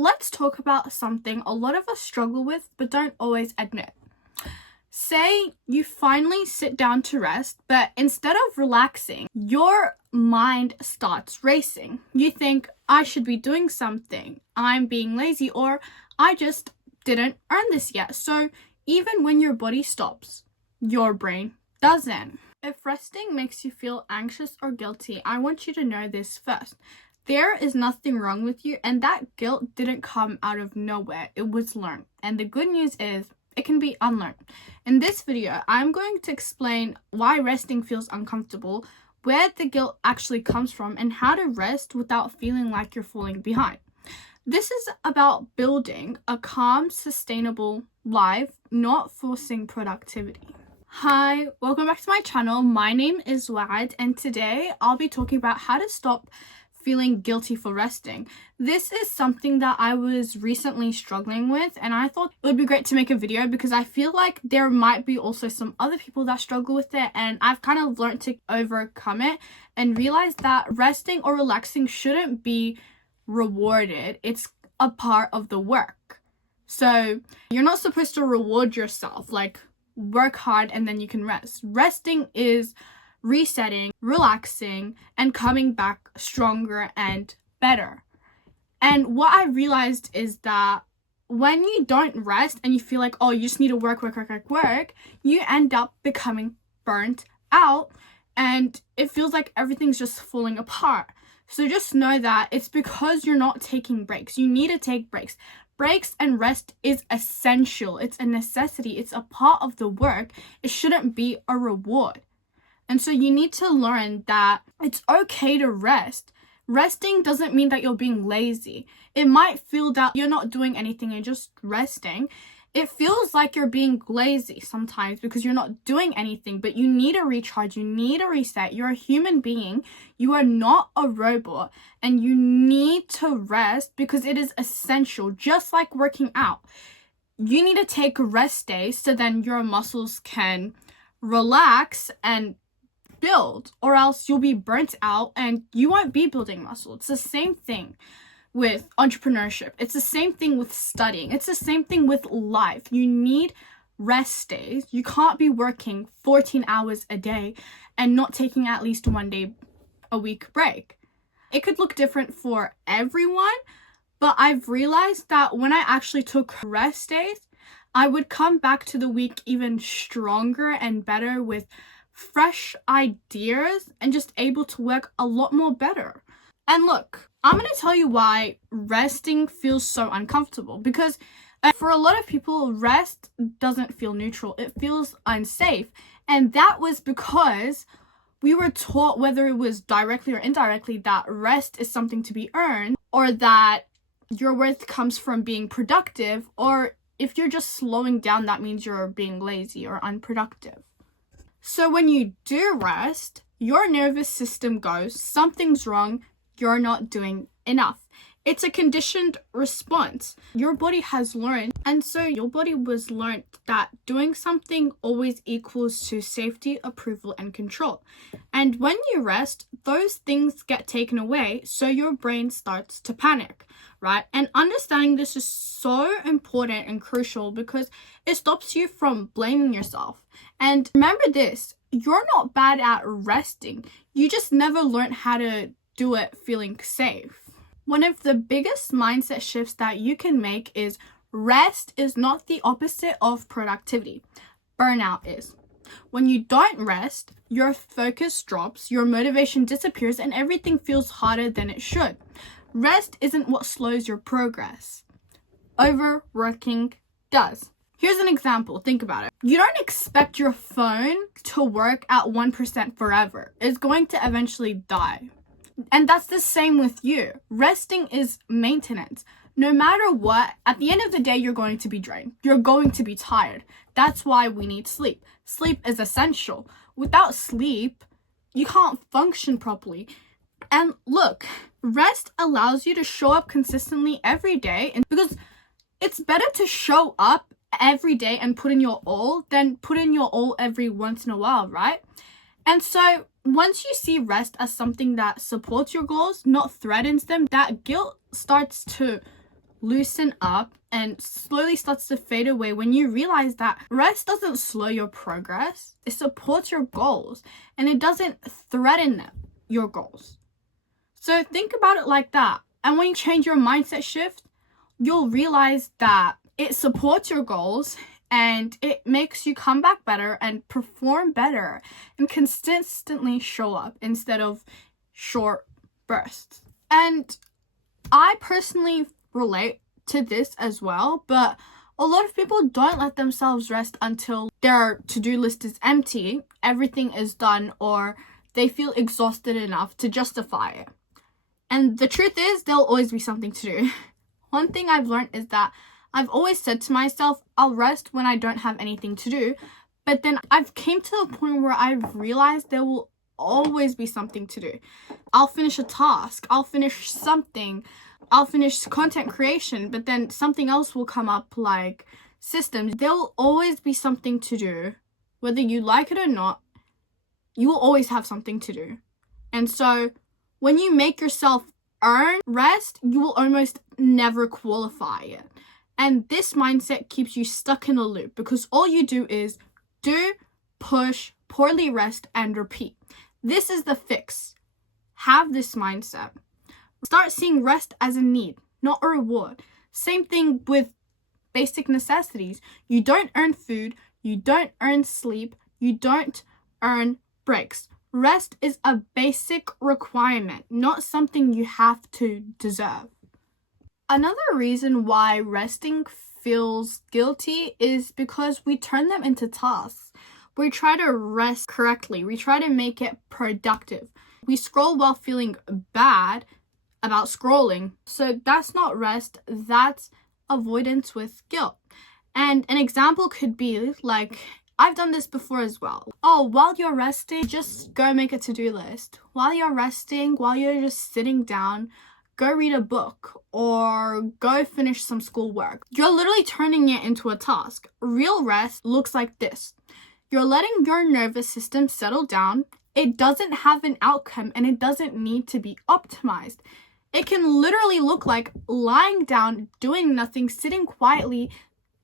let's talk about something a lot of us struggle with but don't always admit. Say you finally sit down to rest, but instead of relaxing, your mind starts racing. You think, I should be doing something, I'm being lazy, or I just didn't earn this yet. So even when your body stops, your brain doesn't. If resting makes you feel anxious or guilty, I want you to know this first. There is nothing wrong with you, and that guilt didn't come out of nowhere. It was learned. And the good news is, it can be unlearned. In this video, I'm going to explain why resting feels uncomfortable, where the guilt actually comes from, and how to rest without feeling like you're falling behind. This is about building a calm, sustainable life, not forcing productivity. Hi, welcome back to my channel. My name is Waad, and today I'll be talking about how to stop feeling guilty for resting. This is something that I was recently struggling with, and I thought it would be great to make a video because I feel like there might be also some other people that struggle with it, and I've kind of learned to overcome it and realize that resting or relaxing shouldn't be rewarded. It's a part of the work. So you're not supposed to reward yourself, like work hard and then you can rest. Resting is resetting, relaxing, and coming back stronger and better. And what I realized is that when you don't rest and you feel like, oh, you just need to work, you end up becoming burnt out and it feels like everything's just falling apart. So just know that it's because you're not taking breaks. You need to take breaks. Breaks and rest is essential. It's a necessity. It's a part of the work. It shouldn't be a reward. And so you need to learn that it's okay to rest. Resting doesn't mean that you're being lazy. It might feel that you're not doing anything, you're just resting. It feels like you're being lazy sometimes because you're not doing anything, but you need to recharge, you need to reset. You're a human being, you are not a robot, and you need to rest because it is essential, just like working out. You need to take rest days so then your muscles can relax and build, or else you'll be burnt out and you won't be building muscle. It's the same thing with entrepreneurship. It's the same thing with studying. It's the same thing with life. You need rest days. You can't be working 14 hours a day and not taking at least one day a week break. It could look different for everyone, but I've realized that when I actually took rest days, I would come back to the week even stronger and better with fresh ideas and just able to work a lot more better. And look, I'm going to tell you why resting feels so uncomfortable, because for a lot of people, rest doesn't feel neutral. It feels unsafe. And that was because we were taught, whether it was directly or indirectly, that rest is something to be earned, or that your worth comes from being productive, or if you're just slowing down, that means you're being lazy or unproductive. So when you do rest, your nervous system goes, something's wrong, you're not doing enough. It's a conditioned response. Your body has learned, and so your body was learned that doing something always equals to safety, approval, and control. And when you rest, those things get taken away, so your brain starts to panic, right? And understanding this is so important and crucial because it stops you from blaming yourself. And remember this, you're not bad at resting. You just never learned how to do it feeling safe. One of the biggest mindset shifts that you can make is rest is not the opposite of productivity. Burnout is. When you don't rest, your focus drops, your motivation disappears, and everything feels harder than it should. Rest isn't what slows your progress. Overworking does. Here's an example. Think about it. You don't expect your phone to work at 1% forever. It's going to eventually die. And that's the same with you. Resting is maintenance. No matter what, at the end of the day, you're going to be drained. You're going to be tired. That's why we need sleep. Sleep is essential. Without sleep, you can't function properly. And look, rest allows you to show up consistently every day, and because it's better to show up every day and put in your all than put in your all every once in a while, right? And so once you see rest as something that supports your goals, not threatens them, that guilt starts to loosen up and slowly starts to fade away when you realize that rest doesn't slow your progress. It supports your goals and it doesn't threaten them, your goals. So think about it like that. And when you change your mindset shift, you'll realize that it supports your goals and it makes you come back better and perform better and consistently show up instead of short bursts. And I personally relate to this as well, but a lot of people don't let themselves rest until their to-do list is empty, everything is done, or they feel exhausted enough to justify it. And the truth is, there'll always be something to do. One thing I've learned is that I've always said to myself, I'll rest when I don't have anything to do. But then I've came to the point where I've realized there will always be something to do. I'll finish a task, I'll finish something, I'll finish content creation, but then something else will come up like systems. There will always be something to do. Whether you like it or not, you will always have something to do. And so when you make yourself earn rest, you will almost never qualify it. And this mindset keeps you stuck in a loop because all you do is do, push, poorly rest, and repeat. This is the fix. Have this mindset. Start seeing rest as a need, not a reward. Same thing with basic necessities. You don't earn food, you don't earn sleep, you don't earn breaks. Rest is a basic requirement, not something you have to deserve. Another reason why resting feels guilty is because we turn them into tasks. We try to rest correctly. We try to make it productive. We scroll while feeling bad about scrolling. So that's not rest, that's avoidance with guilt. And an example could be like, I've done this before as well. Oh, while you're resting, just go make a to-do list. While you're resting, while you're just sitting down, go read a book or go finish some schoolwork. You're literally turning it into a task. Real rest looks like this. You're letting your nervous system settle down. It doesn't have an outcome and it doesn't need to be optimized. It can literally look like lying down, doing nothing, sitting quietly,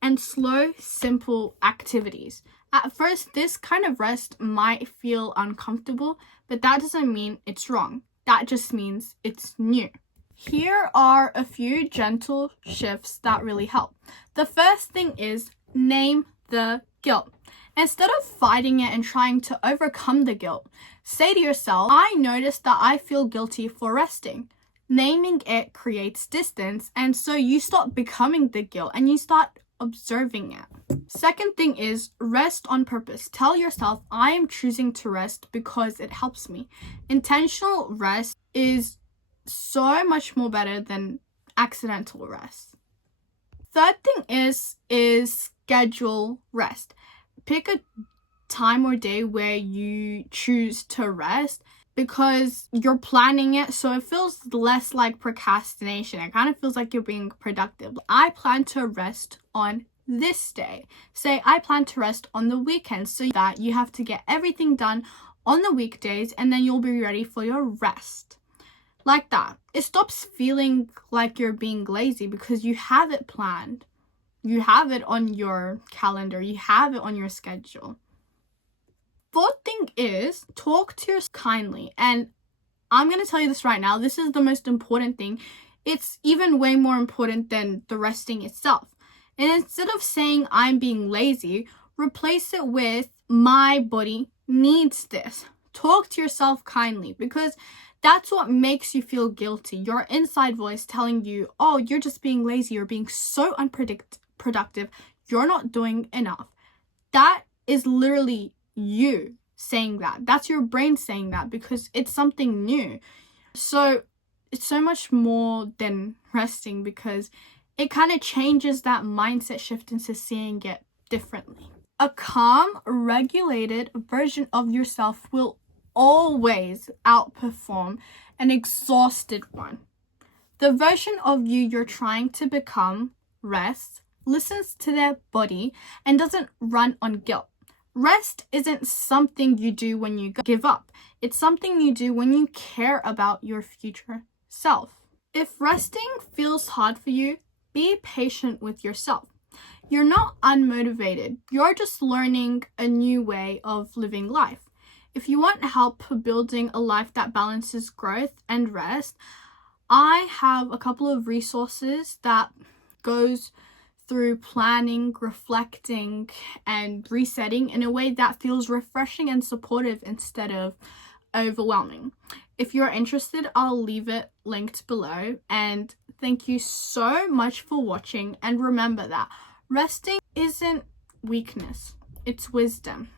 and slow, simple activities. At first, this kind of rest might feel uncomfortable, but that doesn't mean it's wrong. That just means it's new. Here are a few gentle shifts that really help. The first thing is name the guilt. Instead of fighting it and trying to overcome the guilt, say to yourself, I noticed that I feel guilty for resting. Naming it creates distance, and so you stop becoming the guilt and you start observing it. Second thing is rest on purpose. Tell yourself, I am choosing to rest because it helps me. Intentional rest is so much more better than accidental rest. Third thing is schedule rest. Pick a time or day where you choose to rest because you're planning it, so it feels less like procrastination. It kind of feels like you're being productive. I plan to rest on this day. Say I plan to rest on the weekend, so that you have to get everything done on the weekdays and then you'll be ready for your rest. Like that. It stops feeling like you're being lazy because you have it planned. You have it on your calendar. You have it on your schedule. Fourth thing is talk to yourself kindly. And I'm going to tell you this right now. This is the most important thing. It's even way more important than the resting itself. And instead of saying I'm being lazy, replace it with my body needs this. Talk to yourself kindly because that's what makes you feel guilty. Your inside voice telling you, oh, you're just being lazy. You're being so unproductive. You're not doing enough. That is literally you saying that. That's your brain saying that because it's something new. So it's so much more than resting because it kind of changes that mindset shift into seeing it differently. A calm, regulated version of yourself will always outperform an exhausted one. The version of you you're trying to become rests, listens to their body, and doesn't run on guilt. Rest isn't something you do when you give up. It's something you do when you care about your future self. If resting feels hard for you, Be patient with yourself. You're not unmotivated. You're just learning a new way of living life. If you want help building a life that balances growth and rest, I have a couple of resources that goes through planning, reflecting, and resetting in a way that feels refreshing and supportive instead of overwhelming. If you're interested, I'll leave it linked below. And thank you so much for watching. And remember that resting isn't weakness, it's wisdom.